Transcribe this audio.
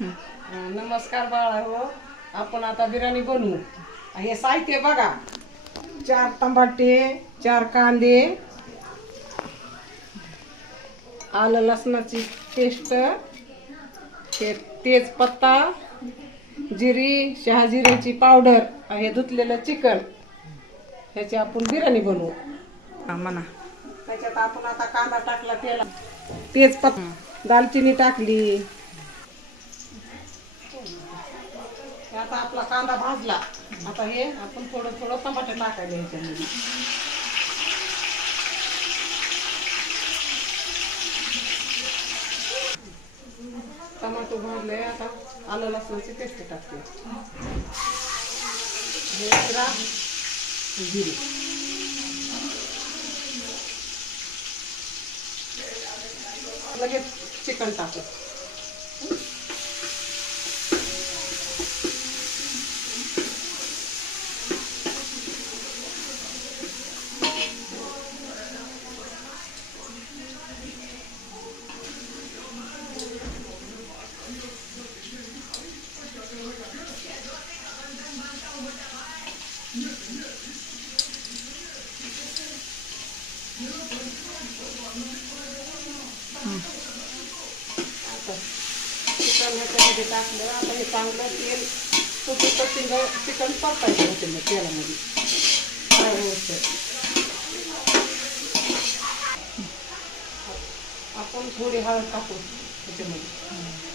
नमस्कार बाळा हो. आपण आता बिर्याणी बनवू. हे साहित्य बघा. 4 टमाटे, 4 कांदे, आलं लसणाची पेस्ट, हे तेजपत्ता, जिरी, शहाजिऱ्याची पावडर, हे धुतलेलं चिकन. ह्याची आपण बिर्याणी बनवू. म्हणा. त्याच्यात आपण आता कांदा टाकला, तेला तेजपत्ता, दालचिनी टाकली. आता आपला कांदा भाजला. आता हे आपण थोडं थोडं टमाटर टाकायला ह्याच्यामध्ये. टमाटो भाजले. आता आलं लसणाची पेस्ट टाकते. हे जिरा, जिरे. लगेच चिकन टाकू. चिकन ह्याच्यामध्ये टाकलं. आता हे चांगलं तेल सुटून चिकन परतायचं होते मग तेलामध्ये. आपण थोडी हळद टाकू त्याच्यामध्ये.